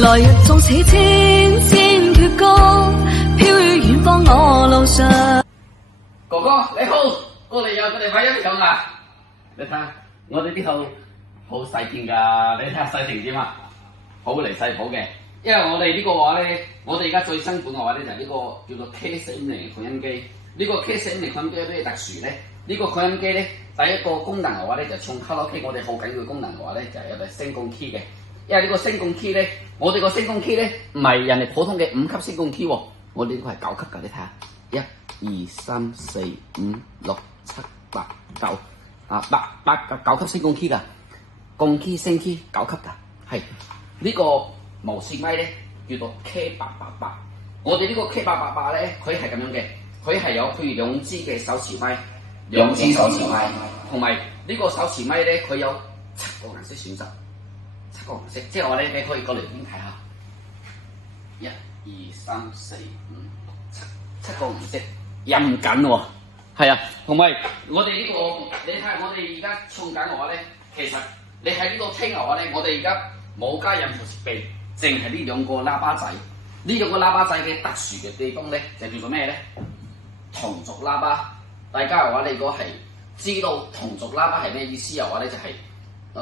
來日縱似千千闕歌，飄於遠方我路上。哥哥你好，過嚟有我哋拍音響啊！你睇下，我哋呢套好細件㗎，你睇下細成點啊？好離細譜嘅，因為我哋呢個話咧，我哋而家最新款嘅話咧就係呢個叫做 KS50擴音機。呢個 KS50擴音機有咩特殊咧？呢個擴音機咧，第一個功能嘅話咧就唱卡拉 OK，我哋好緊要嘅功能嘅話咧就係有個聲控 key 嘅。因為呢個聲控 key 咧，我哋個聲控 key 咧唔係人哋普通嘅5級聲控 key 喎，我哋呢個係9級㗎，你睇下，1、2、3、4、5、6、7、8、9啊，9級聲控 key 㗎，共 key 聲 key 9級㗎，係呢個無線咪咧叫做 K888，我哋呢個 K888咧佢係咁樣嘅，佢係有譬如2支嘅手持咪，2支手持咪，同埋呢個手持咪咧佢有7個顏色選擇。7個顏色，即係我哋你可以過嚟邊睇下，1、2、3、4、5、6、7個顏色，印緊喎，係啊，同埋我哋呢個，你睇下我哋而家唱緊嘅話咧，其實你喺呢度聽嘅話咧，我哋而家冇加任何設備，淨係呢兩個喇叭仔，呢兩個喇叭仔嘅特殊嘅地方咧，就叫做咩咧？同軸喇叭，大家嘅話你如果係知道同軸喇叭係咩意思嘅話咧，就係。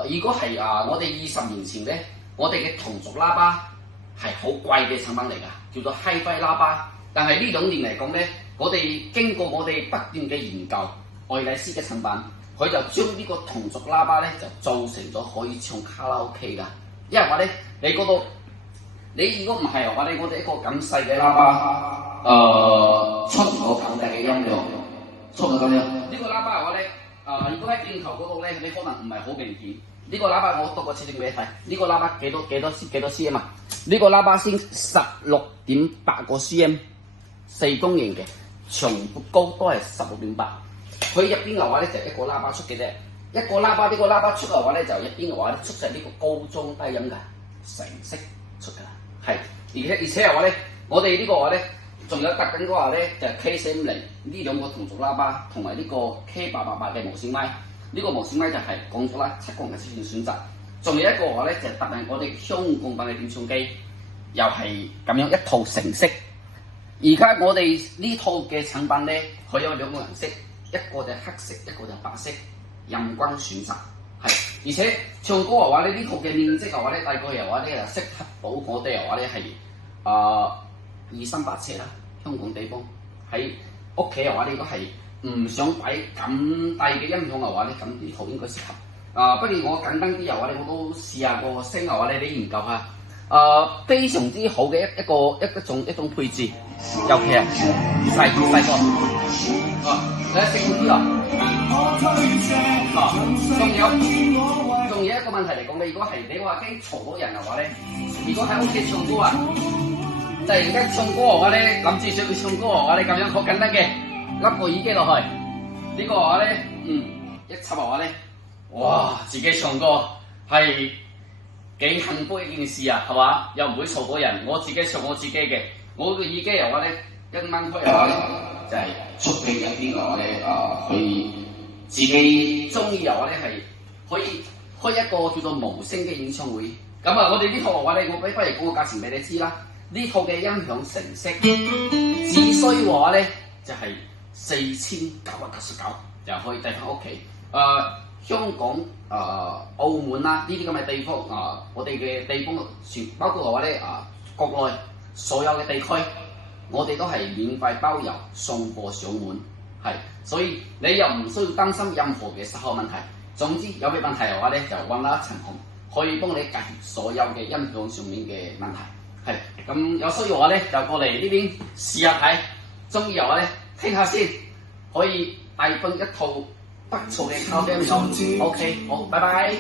如果係我哋20年前咧，我哋嘅同軸喇叭係好貴嘅產品嚟㗎，叫做 Hi-Fi 喇叭。但係呢2年嚟講咧，我哋經過我哋不斷嘅研究，愛麗絲嘅產品，佢就將呢個同軸喇叭咧就做成咗可以唱卡拉 OK 㗎。因為話咧，你嗰度，你如果唔係嘅話咧，我哋一個咁細嘅喇叭，出唔到咁大嘅音量，出唔到咁樣。呢個喇叭嘅話咧。如果喺鏡頭嗰度咧，你可能唔係好明顯。呢個喇叭我讀個設定俾你睇。呢個喇叭幾多 cm 啊？呢個喇叭先16.8個 cm， 4公形嘅，長闊高都係16.8。佢入邊嘅話咧就一個喇叭出嘅啫，一個喇叭呢個喇叭出嘅話咧就入邊嘅話咧出晒呢個高中低音㗎，成色出㗎啦。係，而且嘅話咧，我哋呢個話咧。仲有特緊嘅話咧，就係 KS50呢兩個同軸喇叭，同埋呢個 K888嘅無線咪。呢個無線咪就係講咗啦，7個顏色選擇。仲有一個話咧，就係特緊我哋香港版嘅點唱機，又係咁樣一套成色。而家我哋呢套嘅產品咧，佢有2個顏色，一個就係黑色，一個就係白色，任君選擇。係，而且唱歌嘅話咧，呢套嘅面積嘅話咧，大概嘅話咧就適合到我哋嘅話咧係238尺啦。香港地方喺屋企嘅話，你如果係唔想擺咁大嘅音響嘅話咧，咁呢套應該適合。不如我簡單啲嘅話咧，我都試下個聲嘅話咧，你研究下。非常之好嘅一種配置，尤其係細個。你睇聲啲啊！仲有一個問題嚟講，你如果係你話驚嘈到人嘅話咧，如果喺屋企唱歌啊〜突然間唱歌嘅話咧，諗住想去唱歌嘅話咧，咁樣好簡單嘅，笠個耳機落去，呢個話咧，一插嘅話咧，哇，自己唱歌係幾幸福一件事啊，係嘛？又唔會嘈到人，我自己唱我自己嘅，我個耳機嘅話咧，一掹開嘅話咧，就係出邊一邊嘅話咧，可以自己中意嘅話咧係可以開一個叫做無聲嘅演唱會。咁我哋呢套嘅話咧，我不如講個價錢俾你知啦。呢套嘅音響成色只需話咧就係4999就可以帶翻屋企。香港澳門啦呢啲咁嘅地方我哋嘅地方包括嘅話咧國內所有嘅地區，我哋都係免費包郵送貨上門，係，所以你又唔需要擔心任何嘅售後問題。總之有咩問題嘅話咧，就揾啦陳紅可以幫你解決所有嘅音響上面嘅問題。係，咁有需要嘅話咧，就過嚟呢邊試下睇，中意嘅話咧聽下先，可以帶翻一套不錯嘅卡拉 OK 音響。OK， 好，拜拜。